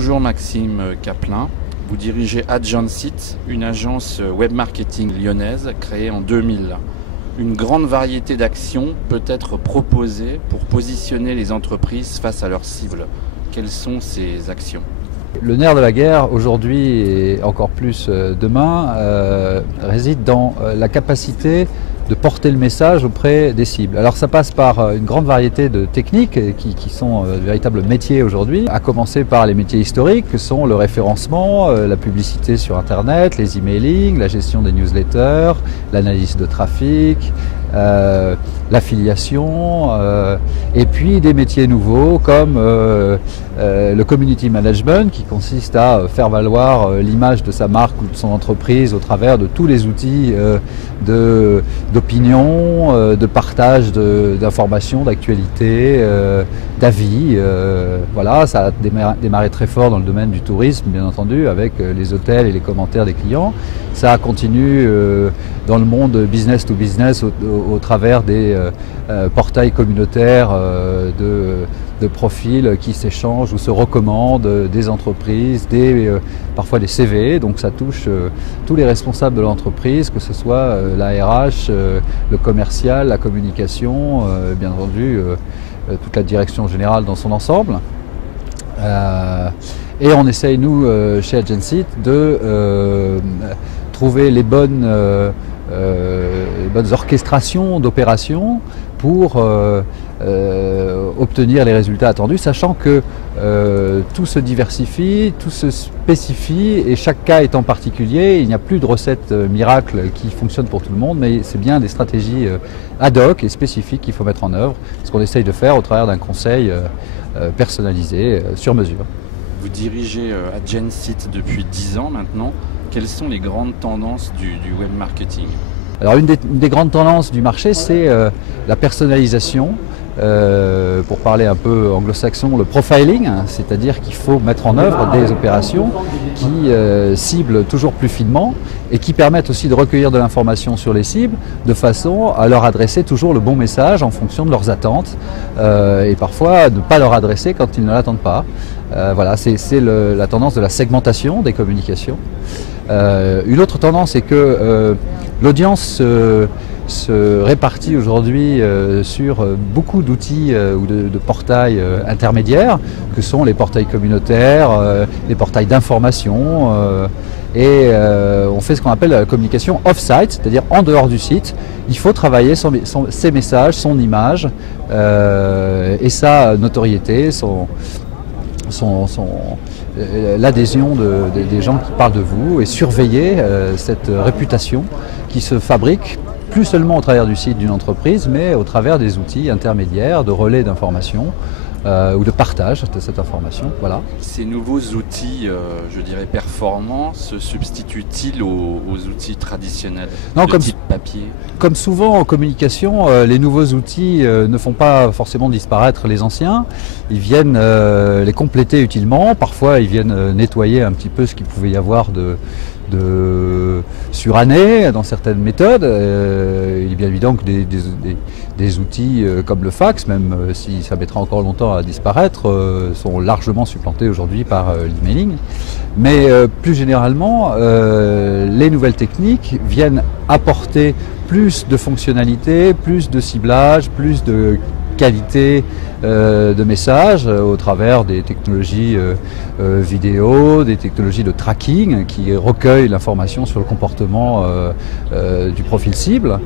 Bonjour Maxime Caplin, vous dirigez Adjancit, une agence web marketing lyonnaise créée en 2000. Une grande variété d'actions peut être proposée pour positionner les entreprises face à leurs cibles. Quelles sont ces actions ? Le nerf de la guerre aujourd'hui et encore plus demain réside dans la capacité de porter le message auprès des cibles. Alors ça passe par une grande variété de techniques qui sont de véritables métiers aujourd'hui, à commencer par les métiers historiques que sont le référencement, la publicité sur Internet, les emailing, la gestion des newsletters, l'analyse de trafic, l'affiliation, et puis des métiers nouveaux comme le community management qui consiste à faire valoir l'image de sa marque ou de son entreprise au travers de tous les outils d'opinion, de partage d'informations, d'actualités, d'avis. Voilà, ça a démarré très fort dans le domaine du tourisme, bien entendu, avec les hôtels et les commentaires des clients. Ça continue dans le monde business to business au travers des portails communautaires de profils qui s'échangent ou se recommandent des entreprises, parfois des CV. Donc ça touche tous les responsables de l'entreprise, que ce soit la RH, le commercial, la communication, bien entendu toute la direction générale dans son ensemble. Et on essaye, nous, chez Adjancit, de trouver les bonnes orchestrations d'opérations pour obtenir les résultats attendus, sachant que tout se diversifie, tout se spécifie et chaque cas étant particulier. Il n'y a plus de recettes miracles qui fonctionnent pour tout le monde, mais c'est bien des stratégies ad hoc et spécifiques qu'il faut mettre en œuvre, ce qu'on essaye de faire au travers d'un conseil personnalisé, sur mesure. Vous dirigez Adjancit depuis 10 ans maintenant. Quelles sont les grandes tendances du web marketing ? Alors une des grandes tendances du marché, c'est la personnalisation. Pour parler un peu anglo-saxon, le profiling, c'est-à-dire qu'il faut mettre en œuvre des opérations qui ciblent toujours plus finement et qui permettent aussi de recueillir de l'information sur les cibles de façon à leur adresser toujours le bon message en fonction de leurs attentes et parfois ne pas leur adresser quand ils ne l'attendent pas. Voilà, c'est la tendance de la segmentation des communications. Une autre tendance est que l'audience se répartit aujourd'hui sur beaucoup d'outils ou de portails intermédiaires, que sont les portails communautaires, les portails d'information, et on fait ce qu'on appelle la communication off-site, c'est-à-dire en dehors du site. Il faut travailler ses messages, son image et sa notoriété, l'adhésion des gens qui parlent de vous, et surveiller cette réputation qui se fabrique plus seulement au travers du site d'une entreprise, mais au travers des outils intermédiaires de relais d'information ou de partage de cette information. Voilà. Ces nouveaux outils, je dirais performants, se substituent-ils aux outils traditionnels de type papier ? Comme souvent en communication, les nouveaux outils ne font pas forcément disparaître les anciens. Ils viennent les compléter utilement. Parfois, ils viennent nettoyer un petit peu ce qu'il pouvait y avoir de surannée dans certaines méthodes. Il est bien évident que des outils comme le fax, même si ça mettra encore longtemps à disparaître, sont largement supplantés aujourd'hui par l'emailing. Mais plus généralement, les nouvelles techniques viennent apporter plus de fonctionnalités, plus de ciblage, plus de qualité de message au travers des technologies vidéo, des technologies de tracking qui recueillent l'information sur le comportement du profil cible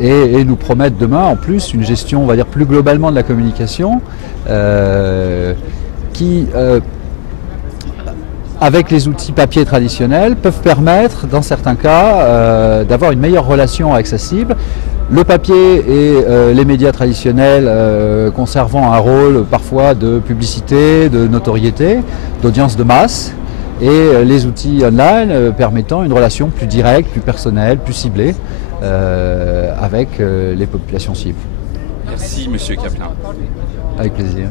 et nous promettent demain en plus une gestion, on va dire, plus globalement de la communication qui avec les outils papier traditionnels peuvent permettre dans certains cas d'avoir une meilleure relation avec sa cible. Le papier et les médias traditionnels conservant un rôle parfois de publicité, de notoriété, d'audience de masse, et les outils online permettant une relation plus directe, plus personnelle, plus ciblée avec les populations cibles. Merci Monsieur Caplin. Avec plaisir.